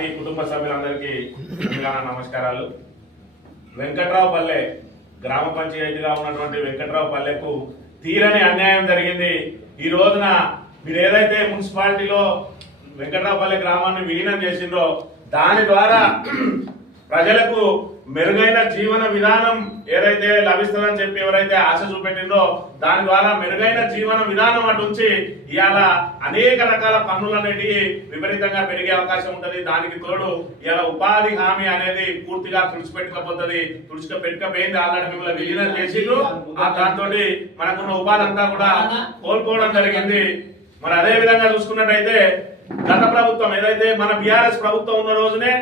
Party కుటుంబ సభ్యులందరికీ నమస్కారాలు. వెంకట్రావు పల్లె గ్రామ పంచాయతీగా ఉన్నటువంటి వెంకట్రావు పల్లెకు తీరని అన్యాయం జరిగింది. ఈ రోజున మీరు ఏదైతే మున్సిపాలిటీలో వెంకట్రావు పల్లె గ్రామాన్ని విలీనం చేసిండ్రో దాని ద్వారా ప్రజలకు మెరుగైన జీవన విధానం ఏదైతే లభిస్తుందని చెప్పి ఎవరైతే ఆశ చూపెట్టిందో దాని ద్వారా మెరుగైన జీవన విధానం అటుంచి ఇవాళ అనేక రకాల పన్నులు అనేవి విపరీతంగా పెరిగే అవకాశం ఉంటది. దానికి తోడు ఇవాళ ఉపాధి హామీ అనేది పూర్తిగా తుడిచిపెట్టకపోయింది. ఆల్రెడీ మిమ్మల్ని విలీనం చేసిండ్రు. దాంతో మనకున్న ఉపాధి అంతా కూడా కోల్పోవడం జరిగింది. మరి అదే విధంగా చూసుకున్నట్టయితే గత ప్రభుత్వం ఏదైతే మన బీఆర్ఎస్ ప్రభుత్వం ఉన్న రోజునే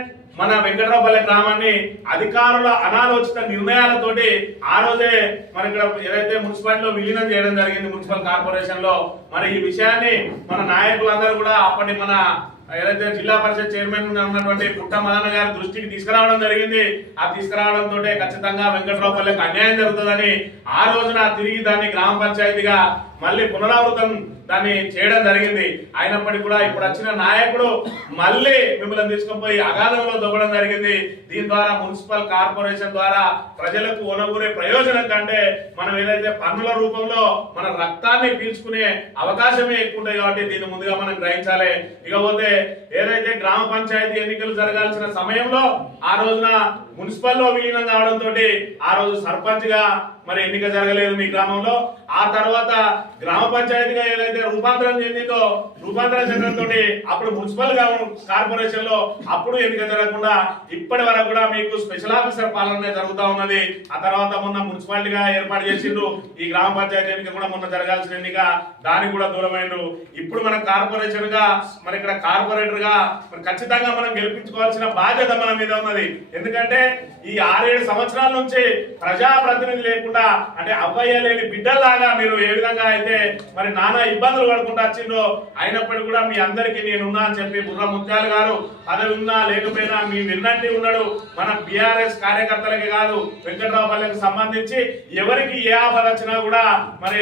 మన వెంకట్రావుపల్లె గ్రామాన్ని అధికారుల అనాలోచిత నిర్ణయాలతోటి ఆ రోజే మన ఇక్కడ ఏదైతే మున్సిపాలిటీలో విలీనం చేయడం జరిగింది మున్సిపల్ కార్పొరేషన్ లో. మరి ఈ విషయాన్ని మన నాయకులందరూ కూడా అప్పటి మన ఏదైతే జిల్లా పరిషత్ చైర్మన్ ఉన్నటువంటి పుట్ట మదన గారి దృష్టికి తీసుకురావడం జరిగింది. ఆ తీసుకురావడంతో ఖచ్చితంగా వెంకట్రావుపల్లెకు అన్యాయం జరుగుతుందని ఆ రోజున తిరిగి దాన్ని గ్రామ పంచాయతీగా మళ్ళీ పునరావృతం దాన్ని చేయడం జరిగింది. అయినప్పటికీ కూడా ఇప్పుడు వచ్చిన నాయకుడు మళ్ళీ మిమ్మల్ని తీసుకుపోయి అగాధంలో దొబ్బడం జరిగింది. దీని ద్వారా మున్సిపల్ కార్పొరేషన్ ద్వారా ప్రజలకు ఒనగూరే ప్రయోజనం కంటే మనం ఏదైతే పన్నుల రూపంలో మన రక్తాన్ని పీల్చుకునే అవకాశమే ఎక్కువ ఉంటాయి. కాబట్టి దీన్ని ముందుగా మనం గ్రహించాలి. ఇకపోతే ఏదైతే గ్రామ పంచాయతీ ఎన్నికలు జరగాల్సిన సమయంలో ఆ రోజున మున్సిపల్ లో విలీనం కావడంతో ఆ రోజు సర్పంచ్ గా మరి ఎన్నిక జరగలేదు మీ గ్రామంలో. ఆ తర్వాత గ్రామ పంచాయతీగా ఏదైతే రూపాంతరం చెందిందో రూపాంతరం చెందడంతో అప్పుడు మున్సిపల్ కార్పొరేషన్ లో అప్పుడు ఎన్నిక జరగకుండా ఇప్పటి వరకు కూడా మీకు స్పెషల్ ఆఫీసర్ పాలన జరుగుతూ ఉన్నది. ఆ తర్వాత మొన్న మున్సిపాలిటీగా ఏర్పాటు చేసిండ్రు. ఈ గ్రామ పంచాయతీ ఎన్నిక కూడా మొన్న జరగాల్సిన ఎన్నిక దానికి కూడా దూరమైండ్రు. ఇప్పుడు మన కార్పొరేషన్ గా మరి ఇక్కడ కార్పొరేటర్ గా మరి ఖచ్చితంగా మనం గెలిపించుకోవాల్సిన బాధ్యత మన మీద ఉన్నది. ఎందుకంటే ఈ 6-7 సంవత్సరాల నుంచి ప్రజాప్రతినిధి లేకుండా అంటే అబ్బాయి లేని బిడ్డల్లాగా మీరు ఏ విధంగా అయితే మరి నానా ఇబ్బందులు పడుకుంటూ వచ్చిందో అయినప్పటికీ కూడా మీ అందరికీ నేనున్నా అని చెప్పి బుర్ర ముత్యాలు గారు పదవి ఉన్నా లేకపోయినా మీ విన్నట్టు ఉన్నాడు. మన బీఆర్ఎస్ కార్యకర్తలకి కాదు వెంకట్రావుపల్లెకు సంబంధించి ఎవరికి ఏ ఆపద వచ్చినా కూడా మరి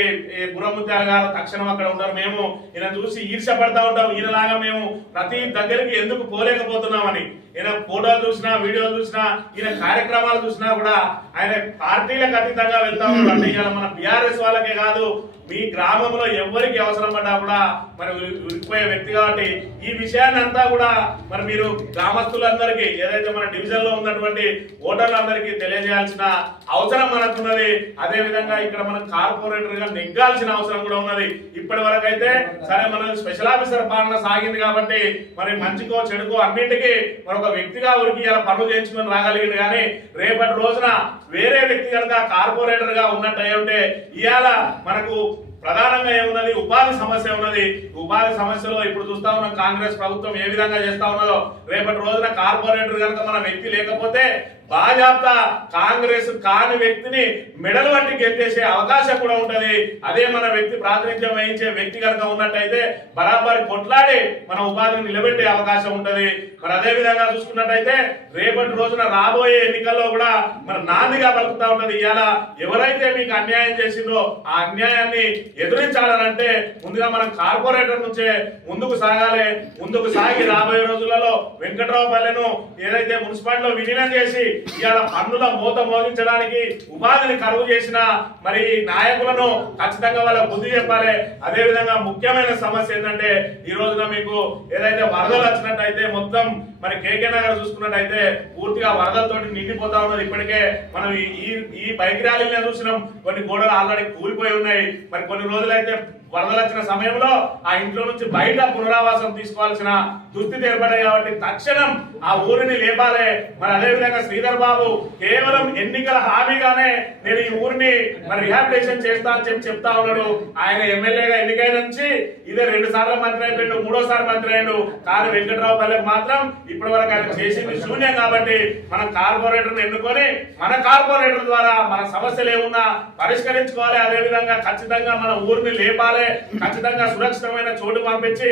బుర్ర ముత్యాలు గారు తక్షణం అక్కడ ఉంటారు. మేము ఈయన చూసి ఈర్షపడతా ఉంటాం. ఈయనలాగా మేము ప్రతి దగ్గరికి ఎందుకు పోలేకపోతున్నామని. ఈయన ఫోటోలు చూసినా వీడియోలు చూసినా ఈయన కార్యక్రమాలు చూసినా కూడా ఆయన పార్టీలకు అతీతంగా వెళ్తా ఉన్నాడు. అంటే ఇవాళ మన బీఆర్ఎస్ వాళ్ళకే కాదు మీ గ్రామంలో ఎవరికి అవసరం పడ్డా కూడా మరి ఉరికిపోయే వ్యక్తి. కాబట్టి ఈ విషయాన్ని అంతా కూడా మరి మీరు గ్రామస్తులందరికీ ఏదైతే మన డివిజన్ లో ఉన్నటువంటి ఓటర్లందరికీ తెలియజేయాల్సిన అవసరం మనకున్నది. అదే విధంగా ఇక్కడ మనం కార్పొరేటర్ గా నెగ్గాల్సిన అవసరం కూడా ఉన్నది. ఇప్పటి వరకు అయితే సరే మన స్పెషల్ ఆఫీసర్ పాలన సాగింది కాబట్టి మరి మంచికో చెడుకో అన్నింటికీ మరి ఒక వ్యక్తిగా ఉరికి ఇలా పనులు చేయించుకొని రాగలిగింది. కానీ రేపటి రోజున వేరే వ్యక్తి కనుక కార్పొరేటర్ గా ఉన్నట్టు అయి ఉంటే ఇవాళ మనకు ప్రధానంగా ఏమున్నది ఉపాధి సమస్య ఉన్నది. ఉపాధి సమస్యలో ఇప్పుడు చూస్తా ఉన్నాం కాంగ్రెస్ ప్రభుత్వం ఏ విధంగా చేస్తా ఉన్నదో. రేపటి రోజున కార్పొరేటర్ కనుక మన వ్యక్తి లేకపోతే బాజాప్తా కాంగ్రెస్ కాని వ్యక్తిని మెడలు వంటి గెలిచేసే అవకాశం కూడా ఉంటది. అదే మన వ్యక్తి ప్రాతినిధ్యం వహించే వ్యక్తి కనుక ఉన్నట్టయితే బరాబరి కొట్లాడి మన ఉపాధిని నిలబెట్టే అవకాశం ఉంటది. మరి అదే విధంగా చూసుకున్నట్టయితే రేపటి రోజున రాబోయే ఎన్నికల్లో కూడా మరి నాందిగా పలుకుతా ఉంటది. ఇవాళ ఎవరైతే మీకు అన్యాయం చేసిందో ఆ అన్యాయాన్ని ఎదురించాలనంటే ముందుగా మనం కార్పొరేటర్ నుంచే ముందుకు సాగాలి. ముందుకు సాగి రాబోయే రోజులలో వెంకట్రావుపల్లెను ఏదైతే మున్సిపాలిటీలో విలీనం చేసి ఇవాళ పన్నుల మోత మోగించడానికి ఉపాధిని కరువు చేసిన మరి నాయకులను ఖచ్చితంగా వాళ్ళ బుద్ధి చెప్పాలి. అదే విధంగా ముఖ్యమైన సమస్య ఏంటంటే ఈ రోజున మీకు ఏదైతే వరదలు వచ్చినట్టయితే మొత్తం మరి కేకే నగర్ చూసుకున్నట్టయితే పూర్తిగా వరదలతోటి నిండిపోతా ఉన్నది. ఇప్పటికే మనం ఈ బైక్ ర్యాలీని చూసినాం. కొన్ని గోడలు ఆల్రెడీ కూలిపోయి ఉన్నాయి. మరి కొన్ని రోజులైతే వరదలు వచ్చిన సమయంలో ఆ ఇంట్లో నుంచి బయట పునరావాసం తీసుకోవాల్సిన దుస్థితి ఏర్పడాయి. కాబట్టి తక్షణం ఆ ఊరిని లేపాలి. మరి అదే విధంగా శ్రీధర్ బాబు కేవలం ఎన్నికల హామీగానే నేను ఈ ఊరిని మరి రిహాబిలిటేషన్ చేస్తా అని చెప్తా ఉన్నాడు. ఆయన ఎమ్మెల్యేగా ఎన్నికైన నుంచి ఇదే 2 సార్లు మంత్రి అయిపోయిండు, 3వ మంత్రి అయ్యాడు. కానీ వెంకట్రావుపల్లెకు మాత్రం ఇప్పటి వరకు ఆయన చేసింది శూన్యం. కాబట్టి మన కార్పొరేటర్ని ఎన్నుకొని మన కార్పొరేటర్ ద్వారా మన సమస్యలు ఏమున్నా పరిష్కరించుకోవాలి. అదే విధంగా ఖచ్చితంగా మన ఊరిని లేపాలి. ఉండాలి, ఖచ్చితంగా సురక్షితమైన చోటు పంపించి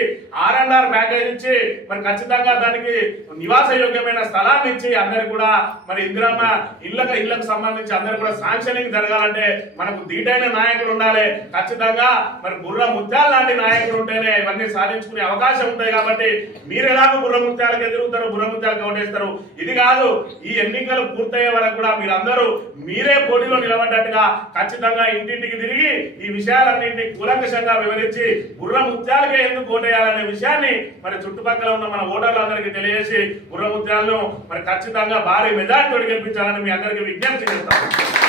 R&R ప్యాకేజ్ ఇచ్చి మరి ఖచ్చితంగా దానికి నివాస యోగ్యమైన స్థలాన్ని ఇచ్చి అందరికి కూడా మరి ఇందిరమ్మ ఇళ్లకు సంబంధించి అందరికి కూడా శాంక్షనింగ్ జరగాలంటే మనకు ధీటైన నాయకులు ఉండాలి. ఖచ్చితంగా మరి బుర్ర ముత్యాల లాంటి నాయకులు ఉంటేనే ఇవన్నీ సాధించుకునే అవకాశం ఉంటాయి. కాబట్టి మీరు ఎలాగో బుర్ర ముత్యాలకు ఎదురుతారు, బుర్ర ముత్యాలకు ఓటేస్తారు. ఇది కాదు, ఈ ఎన్నికలు పూర్తయ్యే వరకు కూడా మీరందరూ మీరే పోటీలో నిలబడ్డట్టుగా ఖచ్చితంగా ఇంటింటికి తిరిగి ఈ విషయాలన్నింటినీ కూలంకషంగా వివరించి బుర్ర ముత్యాలకే ఎందుకు ఓటేయాలనే విషయాన్ని మరి చుట్టుపక్కల ఉన్న మన ఓటర్లందరికీ తెలియజేసి బుర్ర ముత్యాలను మరి ఖచ్చితంగా భారీ మెజార్టీతో గెలిపించాలని మీ అందరికీ విజ్ఞప్తి చేస్తాం.